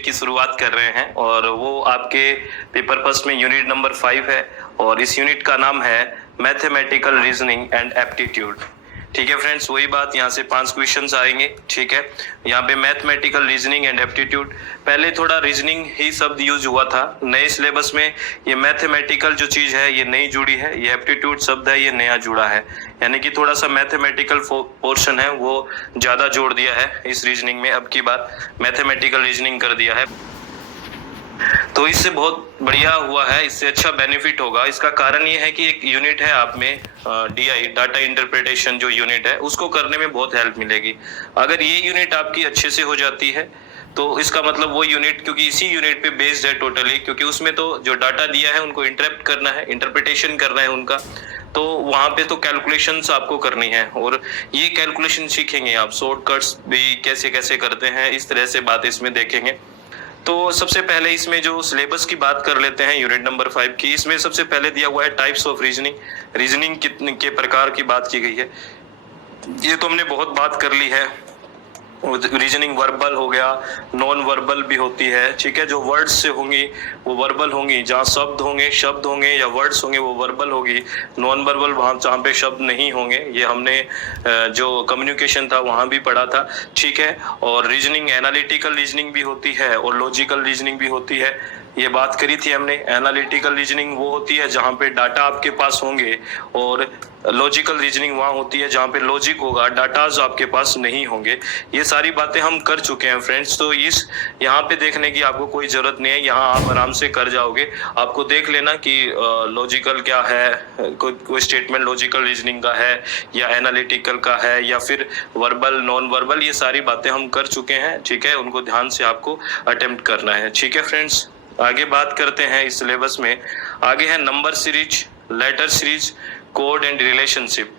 Unit की शुरुआत कर रहे हैं और वो आपके पेपर फर्स्ट में यूनिट नंबर 5 है और इस यूनिट का नाम है मैथमेटिकल रीजनिंग एंड एप्टीट्यूड। ठीक है फ्रेंड्स, वही बात, यहाँ से 5 क्वेश्चंस आएंगे। ठीक है, यहाँ पे मैथमेटिकल रीजनिंग एंड एप्टीट्यूड, पहले थोड़ा रीजनिंग ही शब्द यूज हुआ था, नए सिलेबस में ये मैथमेटिकल जो चीज है ये नई जुड़ी है, ये एप्टीट्यूड शब्द है ये नया जुड़ा है, यानी कि थोड़ा सा मैथमेटिकल पोर्शन है वो ज्यादा जोड़ दिया है इस रीजनिंग में। अब की बात मैथमेटिकल रीजनिंग कर दिया है, तो इससे बहुत बढ़िया हुआ है, इससे अच्छा बेनिफिट होगा। इसका कारण ये है कि एक यूनिट है आप में DI डाटा इंटरप्रिटेशन जो यूनिट है उसको करने में बहुत हेल्प मिलेगी। अगर ये यूनिट आपकी अच्छे से हो जाती है तो इसका मतलब वो यूनिट, क्योंकि इसी यूनिट पे बेस्ड है टोटली, क्योंकि उसमें तो जो डाटा दिया है उनको इंटरप्ट करना है, इंटरप्रिटेशन करना है उनका, तो वहां पे तो कैलकुलेशंस आपको करनी है और ये कैलकुलेशन सीखेंगे आप, शॉर्टकट्स भी कैसे कैसे करते हैं, इस तरह से बात इसमें देखेंगे। तो सबसे पहले इसमें जो सिलेबस की बात कर लेते हैं यूनिट नंबर 5 की, इसमें सबसे पहले दिया हुआ है टाइप्स ऑफ रीजनिंग, रीजनिंग कितने के प्रकार की बात की गई है, ये तो हमने बहुत बात कर ली है। रीजनिंग वर्बल हो गया, नॉन वर्बल भी होती है, ठीक है, जो वर्ड्स से होंगी वो वर्बल होंगी, जहाँ शब्द होंगे या वर्ड्स होंगे वो वर्बल होगी, नॉन वर्बल वहाँ जहाँ पे शब्द नहीं होंगे, ये हमने जो कम्युनिकेशन था वहाँ भी पढ़ा था। ठीक है, और रीजनिंग एनालिटिकल रीजनिंग भी होती है और लॉजिकल रीजनिंग भी होती है, ये बात करी थी हमने। एनालिटिकल रीजनिंग वो होती है जहाँ पे डाटा आपके पास होंगे और लॉजिकल रीजनिंग वहाँ होती है जहाँ पे लॉजिक होगा, डाटाज आपके पास नहीं होंगे। ये सारी बातें हम कर चुके हैं फ्रेंड्स, तो इस यहाँ पे देखने की आपको कोई जरूरत नहीं है, यहाँ आप आराम से कर जाओगे। आपको देख लेना कि लॉजिकल क्या है, कोई स्टेटमेंट लॉजिकल रीजनिंग का है या एनालिटिकल का है या फिर वर्बल नॉन वर्बल, ये सारी बातें हम कर चुके हैं। ठीक है, उनको ध्यान से आपको अटेम्प्ट करना है। ठीक है फ्रेंड्स, आगे बात करते हैं इस सिलेबस में। आगे है number series, letter series, code and relationship.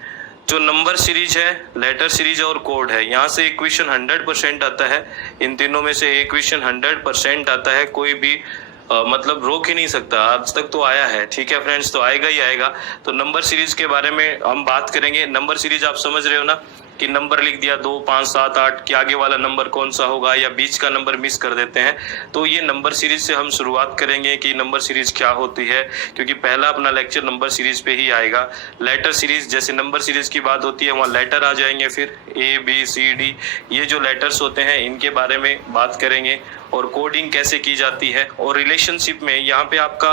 जो नंबर सीरीज है, लेटर सीरीज और कोड है, यहाँ से एक क्वेश्चन 100% आता है, इन तीनों में से एक क्वेश्चन 100% आता है, कोई भी मतलब रोक ही नहीं सकता, आज तक तो आया है। ठीक है फ्रेंड्स, तो आएगा ही आएगा। तो नंबर सीरीज के बारे में हम बात करेंगे। नंबर सीरीज आप समझ रहे हो ना, कि नंबर लिख दिया 2 5 7 8 कि आगे वाला नंबर कौन सा होगा या बीच का नंबर मिस कर देते हैं, तो ये नंबर सीरीज से हम शुरुआत करेंगे कि नंबर सीरीज क्या होती है, क्योंकि पहला अपना लेक्चर नंबर सीरीज पे ही आएगा। लेटर सीरीज, जैसे नंबर सीरीज की बात होती है वहाँ लेटर आ जाएंगे, फिर ABCD, ये जो लेटर्स होते हैं इनके बारे में बात करेंगे और कोडिंग कैसे की जाती है। और रिलेशनशिप में यहाँ पे आपका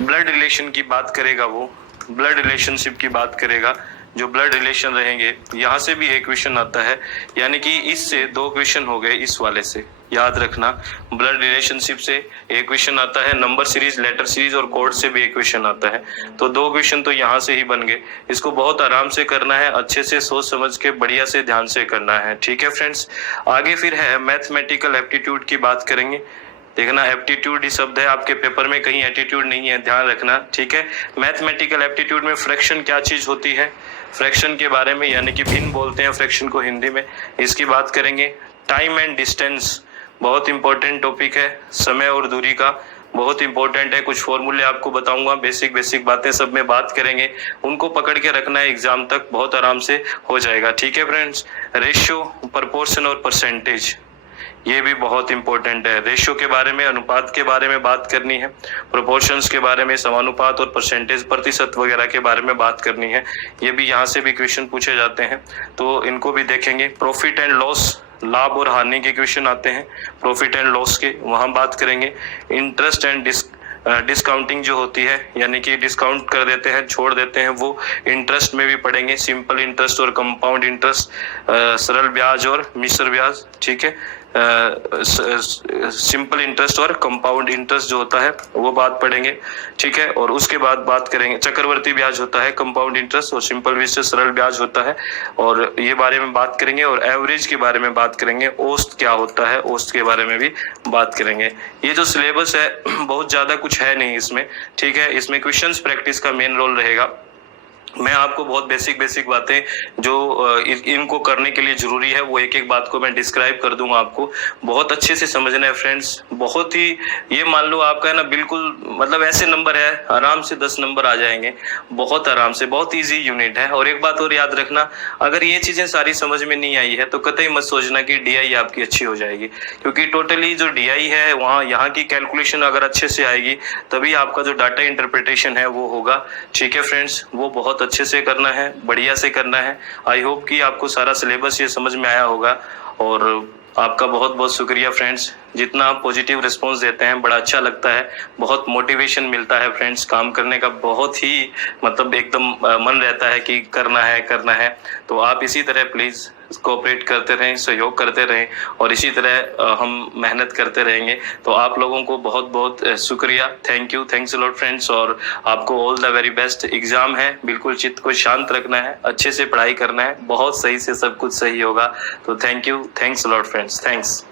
ब्लड रिलेशन की बात करेगा, वो ब्लड रिलेशनशिप की बात करेगा, जो ब्लड रिलेशन रहेंगे, यहाँ से भी एक क्वेश्चन आता है, यानी कि इससे 2 क्वेश्चन हो गए इस वाले से, याद रखना। ब्लड रिलेशनशिप से एक क्वेश्चन आता है, नंबर सीरीज, लेटर सीरीज और कोड से भी एक क्वेश्चन आता है, तो 2 क्वेश्चन तो यहाँ से ही बन गए। इसको बहुत आराम से करना है, अच्छे से सोच समझ के बढ़िया से ध्यान से करना है। ठीक है फ्रेंड्स, आगे फिर है मैथमेटिकल एप्टीट्यूड की बात करेंगे। देखना, एप्टीट्यूड ही शब्द है, आपके पेपर में कहीं एटीट्यूड नहीं है, ध्यान रखना। ठीक है, मैथमेटिकल एप्टीट्यूड में फ्रैक्शन क्या चीज होती है, फ्रैक्शन के बारे में, यानी कि भिन्न बोलते हैं फ्रैक्शन को हिंदी में, इसकी बात करेंगे। टाइम एंड डिस्टेंस बहुत इंपॉर्टेंट टॉपिक है, समय और दूरी का बहुत इंपॉर्टेंट है। कुछ फॉर्मूले आपको बताऊंगा, बेसिक बातें सब में बात करेंगे, उनको पकड़ के रखना है, एग्जाम तक बहुत आराम से हो जाएगा। ठीक है फ्रेंड्स, रेशियो, प्रोपोर्शन और परसेंटेज, ये भी बहुत इंपॉर्टेंट है। रेशियो के बारे में, अनुपात के बारे में बात करनी है, प्रोपोर्शंस के बारे में, समानुपात और परसेंटेज, प्रतिशत वगैरह के बारे में बात करनी है, ये भी यहाँ से भी क्वेश्चन पूछे जाते हैं, तो इनको भी देखेंगे। प्रॉफिट एंड लॉस, लाभ और हानि के क्वेश्चन आते हैं प्रॉफिट एंड लॉस के, वहां बात करेंगे। इंटरेस्ट एंड डिस्काउंटिंग जो होती है, यानी कि डिस्काउंट कर देते हैं, छोड़ देते हैं, वो इंटरेस्ट में भी पढ़ेंगे। सिंपल इंटरेस्ट और कंपाउंड इंटरेस्ट, सरल ब्याज और मिश्र ब्याज। ठीक है, सिंपल इंटरेस्ट और कंपाउंड इंटरेस्ट जो होता है वो बात पढ़ेंगे। ठीक है, और उसके बाद बात करेंगे चक्रवर्ती ब्याज होता है, कंपाउंड इंटरेस्ट, और सिंपल विषय सरल ब्याज होता है, और ये बारे में बात करेंगे। और एवरेज के बारे में बात करेंगे, औसत क्या होता है, औसत के बारे में भी बात करेंगे। ये जो सिलेबस है बहुत ज्यादा कुछ है नहीं इसमें। ठीक है, इसमें क्वेश्चंस प्रैक्टिस का मेन रोल रहेगा, मैं आपको बहुत बेसिक बातें जो इनको करने के लिए जरूरी है वो एक एक बात को मैं डिस्क्राइब कर दूंगा आपको। बहुत अच्छे से समझना है फ्रेंड्स, बहुत ही, ये मान लो आपका है ना बिल्कुल मतलब ऐसे नंबर है आराम से 10 नंबर आ जाएंगे, बहुत आराम से, बहुत इजी यूनिट है। और एक बात और याद रखना, अगर ये चीजें सारी समझ में नहीं आई है तो कतई मत सोचना कि डीआई आपकी अच्छी हो जाएगी, क्योंकि टोटली जो डीआई है वहाँ यहाँ की कैलकुलेशन अगर अच्छे से आएगी तभी आपका जो डाटा इंटरप्रिटेशन है वो होगा। ठीक है फ्रेंड्स, वो बहुत अच्छे से करना है, बढ़िया से करना है। आई होप कि आपको सारा सिलेबस ये समझ में आया होगा। और आपका बहुत बहुत शुक्रिया फ्रेंड्स, जितना आप पॉजिटिव रिस्पांस देते हैं बड़ा अच्छा लगता है, बहुत मोटिवेशन मिलता है फ्रेंड्स, काम करने का बहुत ही मतलब एकदम मन रहता है कि करना है। तो आप इसी तरह प्लीज कोऑपरेट करते रहें, सहयोग करते रहें और इसी तरह हम मेहनत करते रहेंगे। तो आप लोगों को बहुत बहुत शुक्रिया, thank you, thanks a lot friends. और आपको all the very best. Exam है, बिल्कुल चित्त को शांत रखना है, अच्छे से पढ़ाई करना है, बहुत सही से सब कुछ सही होगा। तो thank you, thanks a lot friends, thanks.